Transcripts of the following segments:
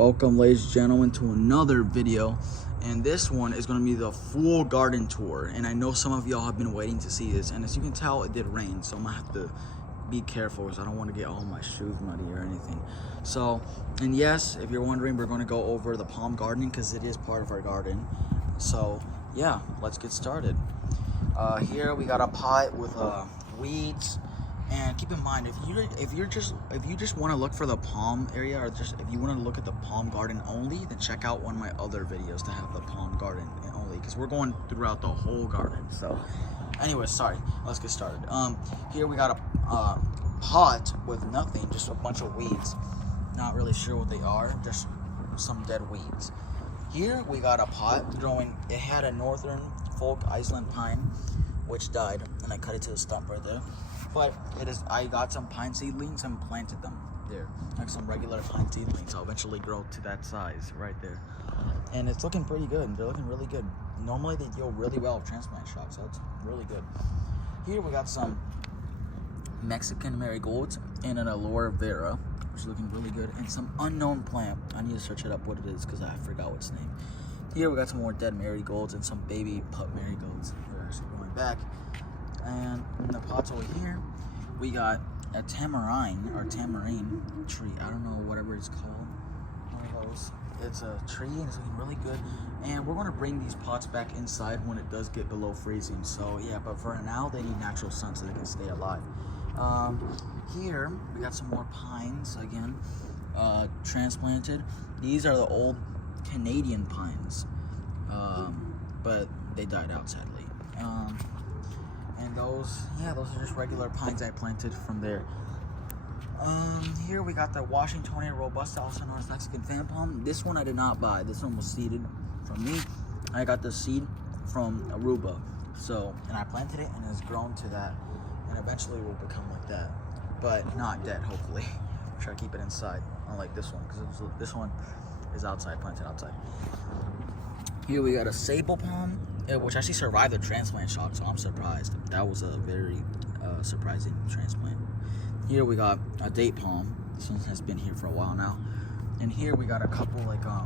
Welcome, ladies and gentlemen, to another video, and this one is going to be the full garden tour. And I know some of y'all have been waiting to see this, and as you can tell, it did rain, so I'm gonna have to be careful because I don't want to get all my shoes muddy or anything. So, and yes, if you're wondering, we're going to go over the palm gardening because it is part of our garden. So yeah, let's get started. Here we got a pot with weeds. And keep in mind, if you just want to look for the palm area, or just if you want to look at the palm garden only, then check out one of my other videos to have the palm garden only, because we're going throughout the whole garden. So anyways, sorry, let's get started. Here we got a pot with nothing, just a bunch of weeds. Not really sure what they are, just some dead weeds. Here we got a pot growing. It had a northern folk Iceland pine, which died, and I cut it to the stump right there. But I got some pine seedlings and planted them there, like some regular pine seedlings. I'll eventually grow to that size right there, and it's looking pretty good. They're looking really good. Normally they deal really well with transplant shots, so it's really good. Here we got some Mexican marigolds and an aloe vera, which is looking really good, and some unknown plant. I need to search it up what it is because I forgot its name. Here we got some more dead marigolds and some baby pup marigolds. We're actually going back. And in the pots over here, we got a tamarind tree. I don't know, whatever it's called. One of those. It's a tree and it's looking really good. And we're going to bring these pots back inside when it does get below freezing. So yeah, but for now, they need natural sun so they can stay alive. Here, we got some more pines again, transplanted. These are the old Canadian pines, but they died out sadly. And those are just regular pines I planted from there. Here we got the Washingtonia robusta, also known as Mexican fan palm. This one I did not buy. This one was seeded from me. I got the seed from Aruba. So, and I planted it and it's grown to that. And eventually will become like that. But not dead, hopefully. Try to keep it inside, unlike this one, because this one is outside, planted outside. Here we got a sable palm, which actually survived the transplant shock, so I'm surprised. That was a very surprising transplant. Here we got a date palm. This one has been here for a while now. And here we got a couple like I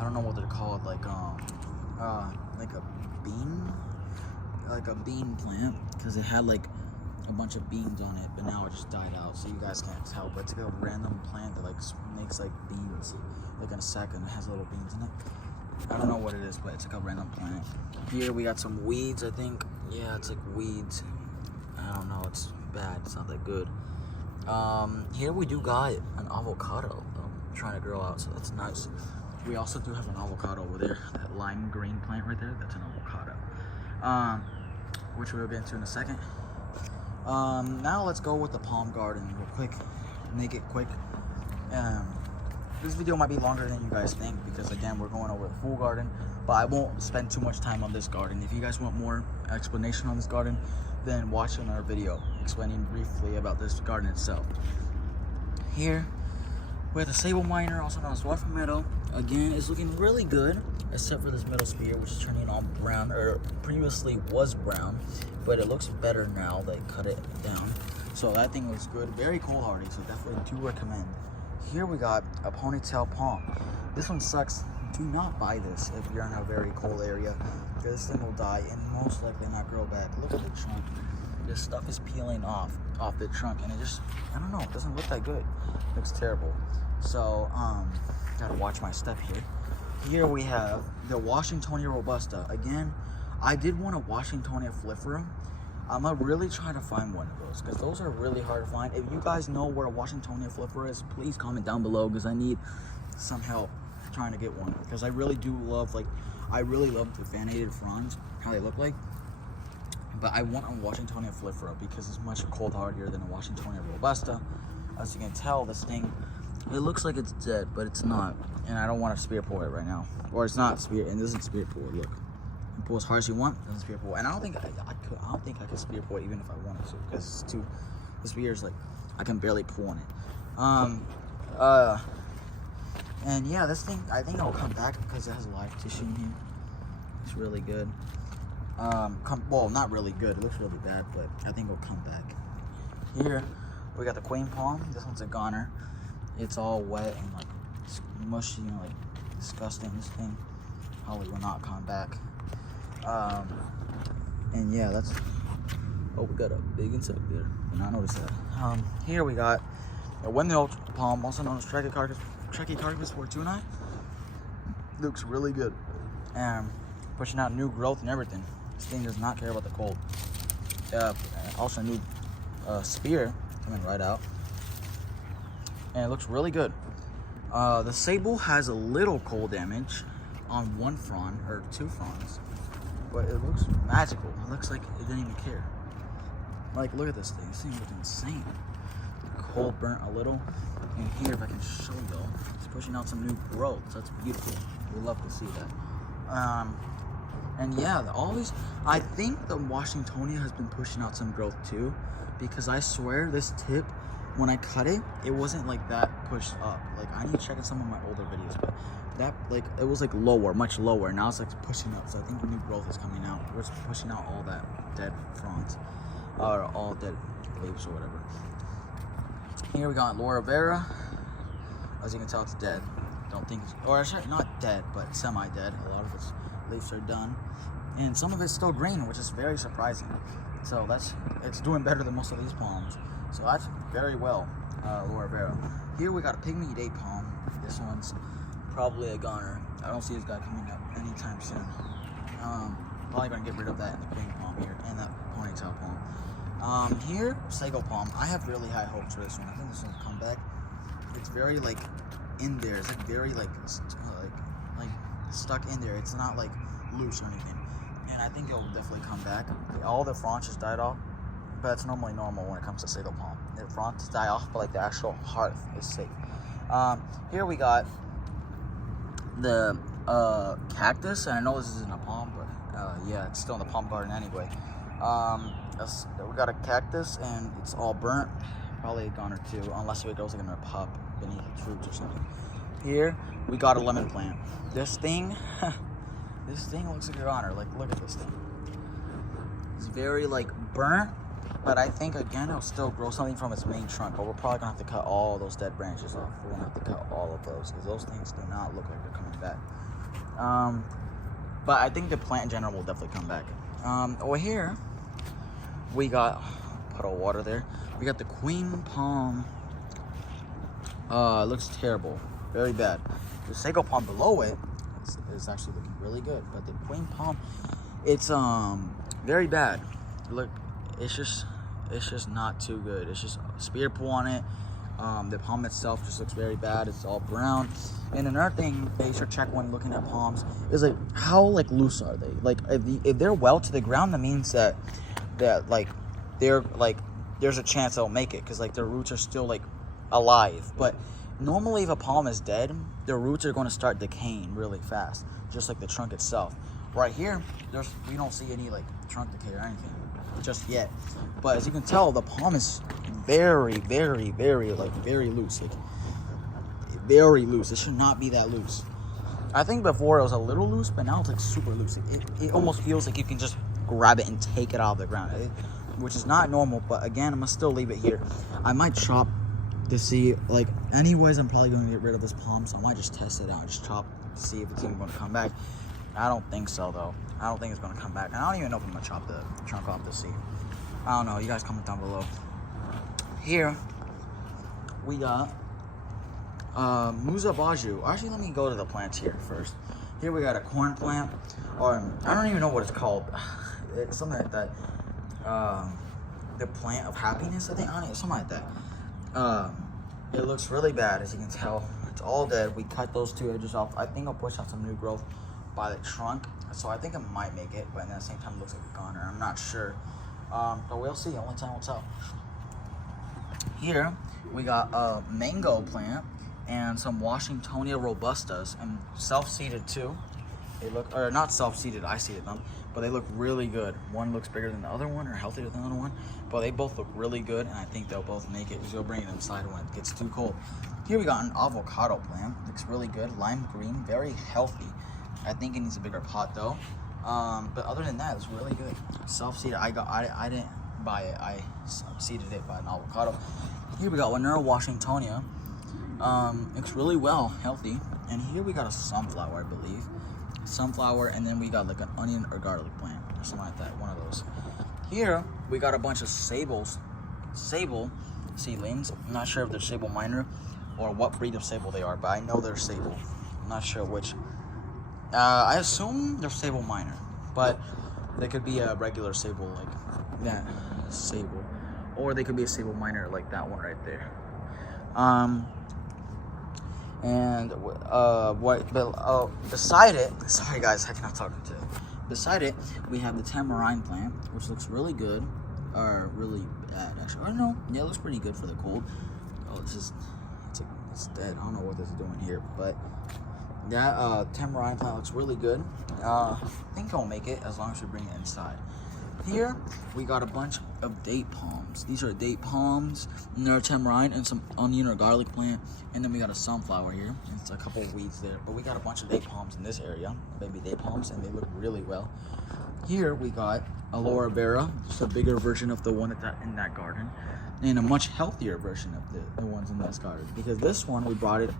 don't know what they're called, like a bean plant, because it had like a bunch of beans on it, but now it just died out, so you guys can't tell. But it's like a random plant that like makes like beans, like in a sack, and it has little beans in it. I don't know what it is, but it's like a random plant. Here we got some weeds, I think. Yeah, it's like weeds. I don't know, it's bad, it's not that good. Here we do got an avocado trying to grow out, so that's nice. We also do have an avocado over there, that lime green plant right there, that's an avocado. Which we'll get into in a second. Now let's go with the palm garden real quick, make it quick. This video might be longer than you guys think because again, we're going over the full garden, but I won't spend too much time on this garden. If you guys want more explanation on this garden, then watch another video explaining briefly about this garden itself. Here, we have the sable miner, also known as Waffle Meadow. Again, it's looking really good, except for this middle spear, which is turning all brown, or previously was brown, but it looks better now. They cut it down, so that thing looks good. Very cold hardy, so definitely do recommend. Here we got a ponytail palm. This one sucks. Do not buy this if you're in a very cold area, because this thing will die and most likely not grow back. Look at the trunk. This stuff is peeling off the trunk, and it just, I don't know, it doesn't look that good. It looks terrible. So, gotta watch my step here. Here we have the Washingtonia robusta. Again, I did want a Washingtonia flifera. I'm gonna really try to find one of those because those are really hard to find. If you guys know where a Washingtonia flifera is, please comment down below because I need some help trying to get one. Because I really do love, I really love the fanated fronds, how they look like. But I want a Washingtonia flifera because it's much cold hardier than a Washingtonia robusta. As you can tell, this thing, it looks like it's dead, but it's not. And I don't want to spear pull it right now. Or it's not spear, and it doesn't spear pull it, look. You pull as hard as you want, it doesn't spear pull. And I don't think I could spear pull it even if I wanted to, because it's too, the spear is like, I can barely pull on it. And yeah, this thing, I think it'll come back because it has live tissue in here. It's really good. Well, not really good, it looks really bad, but I think it'll come back. Here, we got the queen palm. This one's a goner. it's all wet and like mushy and like disgusting. This thing probably will not come back. And yeah, that's, oh, we got a big insect there. Did not notice that. Here we got a windmill palm, also known as Trachycarpus fortunei. Looks really good. And pushing out new growth and everything. This thing does not care about the cold. Also a new spear coming right out. And it looks really good. The sable has a little cold damage on one frond, or two fronds. But it looks magical. It looks like it didn't even care. Like, look at this thing. This thing looks insane. Cold burnt a little. And here, if I can show y'all, it's pushing out some new growth. So that's beautiful. We love to see that. And yeah, all these, I think the Washingtonia has been pushing out some growth too, because I swear this tip, when I cut it, it wasn't like that pushed up. Like, I need to check in some of my older videos, but that, like, it was like lower, much lower. Now it's like pushing up. So I think new growth is coming out. We're pushing out all that dead fronds, or all dead leaves or whatever. Here we got Laura Vera. As you can tell, it's dead. Don't think, or actually not dead, but semi-dead. A lot of its leaves are done, and some of it's still green, which is very surprising. So it's doing better than most of these palms. So that's very well, Laura Vera. Here we got a pygmy date palm. This one's probably a goner. I don't see this guy coming up anytime soon. Probably gonna get rid of that in the pink palm here, and that ponytail palm. Here, sago palm. I have really high hopes for this one. I think this one's come back. It's very like in there. It's like very like stuck in there. It's not like loose or anything. And I think it'll definitely come back. All the fronds just died off, but it's normally normal when it comes to sago palm. The fronds die off, but like the actual heart is safe. Here we got the cactus, and I know this isn't a palm, but yeah, it's still in the palm garden anyway. We got a cactus, and it's all burnt. Probably a goner too, unless it goes like in a pop beneath its roots or something. Here we got a lemon plant. This thing, this thing looks like a goner. Like, look at this thing. It's very like burnt, but I think again it'll still grow something from its main trunk. But we're probably gonna have to cut all those dead branches off. We're gonna have to cut all of those because those things do not look like they're coming back. But I think the plant in general will definitely come back. Over here we got puddle of water there. We got the queen palm. It looks terrible, very bad. The sago palm below it is actually looking really good, but the queen palm, it's very bad. Look, it's just not too good. It's just spear pull on it. The palm itself just looks very bad. It's all brown. And another thing that you should check when looking at palms is like how like loose are they? Like if they're well to the ground, that means that like they're like there's a chance they'll make it because like their roots are still like alive. But normally if a palm is dead, their roots are going to start decaying really fast, just like the trunk itself. Right here, we don't see any like trunk decay or anything just yet. But as you can tell, the palm is very, very, very like very loose. Like very loose. It should not be that loose. I think before it was a little loose, but now it's like super loose. It almost feels like you can just grab it and take it out of the ground, which is not normal. But again, I'm gonna still leave it here. I might chop to see, like, anyways, I'm probably going to get rid of this palm, so I might just test it out and just chop to see if it's even going to come back. I don't think so, though. I don't think it's going to come back. And I don't even know if I'm going to chop the trunk off to see. I don't know. You guys comment down below. Here, we got Musa Baju. Actually, let me go to the plants here first. Here we got a corn plant, or I don't even know what it's called. It's something like that. The plant of happiness, I think. I don't know, something like that. It looks really bad, as you can tell. It's all dead. We cut those two edges off. I think I'll push out some new growth by the trunk, so I think it might make it, but at the same time it looks like a goner. I'm not sure, but we'll see. Only time will tell. Here we got a mango plant and some Washingtonia robustas, and self-seeded too. They look, or not self-seeded, I seeded them, but they look really good. One looks bigger than the other one, or healthier than the other one, but they both look really good, and I think they'll both make it. We'll bring them inside when it gets too cold. Here we got an avocado plant. Looks really good, lime green, very healthy. I think it needs a bigger pot though. But other than that, it's really good. Self-seeded. I didn't buy it. I seeded it by an avocado. Here we got Winura Washingtonia. Looks really well, healthy. And here we got a sunflower, I believe. Sunflower, and then we got like an onion or garlic plant, or something like that, one of those. Here, we got a bunch of sable seedlings. I'm not sure if they're sable minor or what breed of sable they are, but I know they're sable. I'm not sure which. I assume they're sable minor, but they could be a regular sable like that, sable. Or they could be a sable minor like that one right there. Beside it, sorry guys, I cannot talk today. Beside it, we have the tamarind plant, which looks really good, or really bad actually. I don't know. Yeah, it looks pretty good for the cold. Oh, it's dead. I don't know what this is doing here, but that tamarind plant looks really good. I think I'll make it as long as we bring it inside. Here we got a bunch of date palms. These are date palms, and they're tamarind and some onion or garlic plant, and then we got a sunflower here. It's a couple of weeds there, but we got a bunch of date palms in this area, baby date palms, and they look really well. Here we got aloe vera, just a bigger version of the one in that garden, and a much healthier version of the ones in this garden, because this one we brought it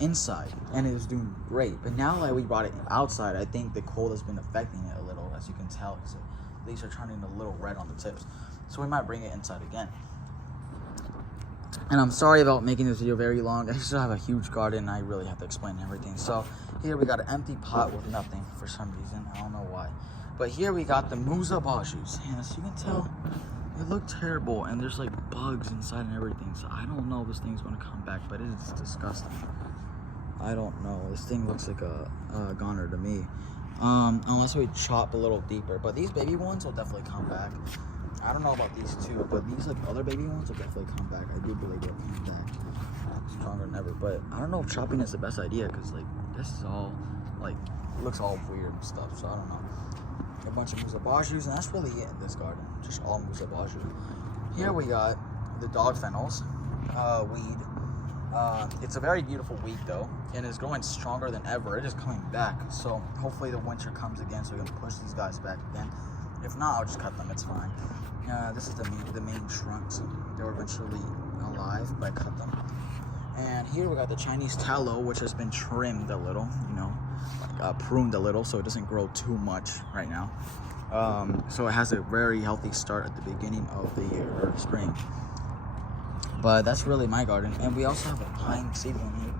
inside and it was doing great, but now that we brought it outside, I think the cold has been affecting it a little, as you can tell. So these are turning a little red on the tips, so we might bring it inside again. And I'm sorry about making this video very long. I still have a huge garden and I really have to explain everything. So here we got an empty pot with nothing for some reason, I don't know why. But here we got the Musa Bajus, and as you can tell, it looked terrible, and there's like bugs inside and everything, so I don't know if this thing's gonna come back, but it is disgusting. I don't know, this thing looks like a goner to me. Unless we chop a little deeper, but these baby ones will definitely come back. I don't know about these two, but these like other baby ones will definitely come back. I do believe they'll come back stronger than ever, but I don't know if chopping is the best idea, because like this is all like looks all weird and stuff, so I don't know. A bunch of Musa Bajus, and that's really it in this garden, just all Musa Baju. Here we got the dog fennels weed. It's a very beautiful weed though, and it's growing stronger than ever. It is coming back, so hopefully the winter comes again so we can push these guys back again. If not, I'll just cut them, it's fine. This is the main trunks. They were eventually alive, but I cut them. And here we got the Chinese tallow, which has been trimmed a little, you know, pruned a little, so it doesn't grow too much right now. So it has a very healthy start at the beginning of the year, or spring. But that's really my garden. And we also have a pine seedling here.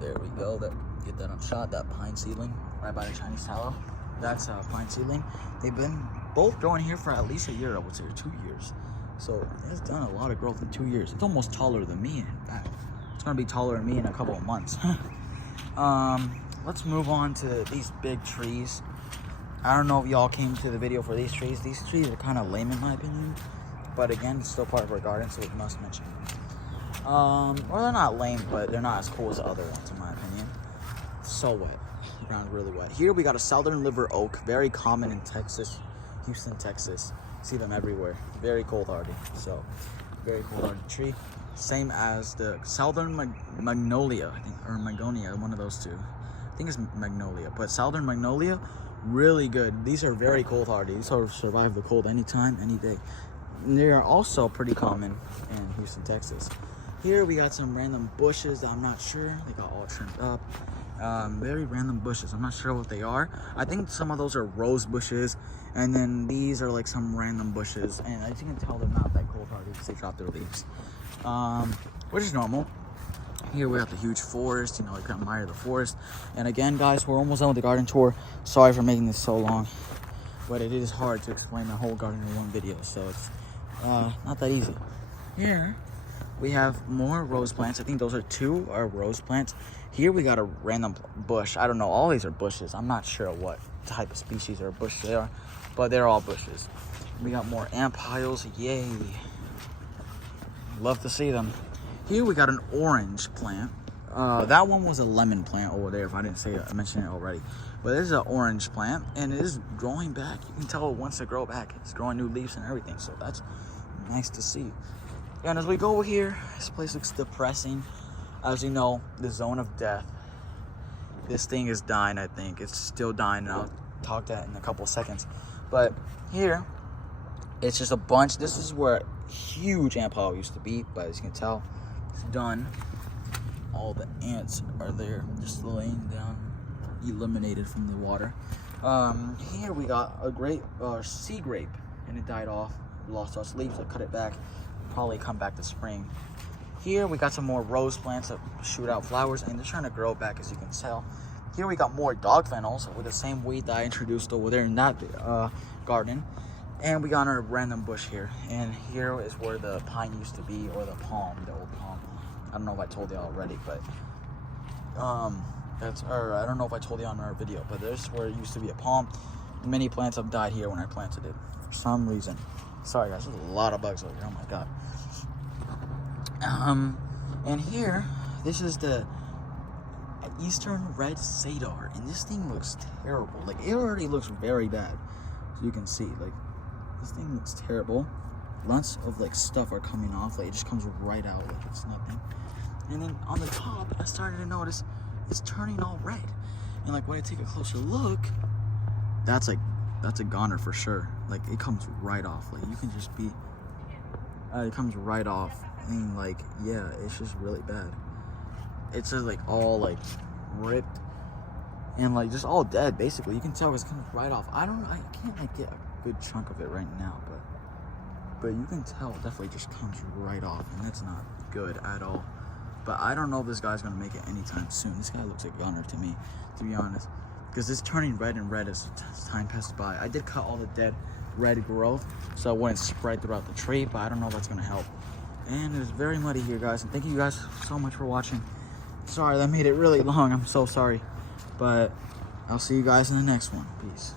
There we go. Get that on shot, that pine seedling right by the Chinese tallow. That's a pine seedling. They've been both growing here for at least a year, I would say, or 2 years. So it's done a lot of growth in 2 years. It's almost taller than me. In fact, it's gonna be taller than me in a couple of months. Let's move on to these big trees. I don't know if y'all came to the video for these trees. These trees are kind of lame in my opinion, but again, it's still part of our garden, so we must mention them. Well, they're not lame, but they're not as cool as the other ones in my opinion. So wet, the ground's really wet. Here we got a southern liver oak, very common in Texas, Houston, Texas. See them everywhere. Very cold hardy, so very cold hardy tree. Same as the southern magnolia, I think, or magnolia, one of those two. I think it's magnolia, but southern magnolia, really good. These are very cold hardy. These will survive the cold anytime, any day. And they are also pretty common in Houston, Texas. Here we got some random bushes that I'm not sure. They got all trimmed up. Very random bushes. I'm not sure what they are. I think some of those are rose bushes, and then these are like some random bushes. And as you can tell, they're not that cold hardy because they drop their leaves, which is normal. Here we have the huge forest, you know, I can admire the forest. And again, guys, we're almost done with the garden tour. Sorry for making this so long, but it is hard to explain the whole garden in one video, so it's not that easy. Here we have more rose plants. I think those are two rose plants. Here we got a random bush. I don't know, all these are bushes. I'm not sure what type of species or bush they are, but they're all bushes. We got more ant piles, yay. Love to see them. Here we got an orange plant. That one was a lemon plant over there, if I didn't say it, I mentioned it already. But this is an orange plant, and it is growing back. You can tell it wants to grow back. It's growing new leaves and everything, so that's nice to see. And as we go over here, this place looks depressing. As you know, the zone of death. This thing is dying, I think. It's still dying, and I'll talk that in a couple of seconds. But here, it's just a bunch. This is where a huge ant pile used to be, but as you can tell, it's done. all the ants are there, just laying down, eliminated from the water. Here we got a grape, sea grape, and it died off. We lost our leaves, so cut it back. Probably come back to spring. Here we got some more rose plants that shoot out flowers, and they're trying to grow back, as you can tell. Here we got more dog fennels with the same weed that I introduced over there in that garden. And we got our random bush here. And here is where the pine used to be, or the palm, the old palm. I don't know if I told you already, but I don't know if I told you on our video, but this is where it used to be a palm. Many plants have died here when I planted it for some reason. Sorry guys, there's a lot of bugs over here. Oh my god. And here, this is the Eastern red sadar, and this thing looks terrible. Like, it already looks very bad, so you can see, like, this thing looks terrible. Lots of like stuff are coming off, like it just comes right out like it's nothing. And then on the top, I started to notice it's turning all red, and like when I take a closer look, that's a goner for sure. Like, it comes right off, like you can just be it comes right off, and like, yeah, it's just really bad. It's just like all like ripped and like just all dead basically. You can tell it's coming right off. I can't like get a good chunk of it right now, but you can tell it definitely just comes right off, and that's not good at all. But I don't know if this guy's gonna make it anytime soon. This guy looks like a gunner to me, to be honest, because it's turning red and red as time passes by. I did cut all the dead red growth so it wouldn't spread throughout the tree, but I don't know if that's gonna help. And it's very muddy here, guys, and thank you guys so much for watching. Sorry that made it really long, I'm so sorry, but I'll see you guys in the next one. Peace.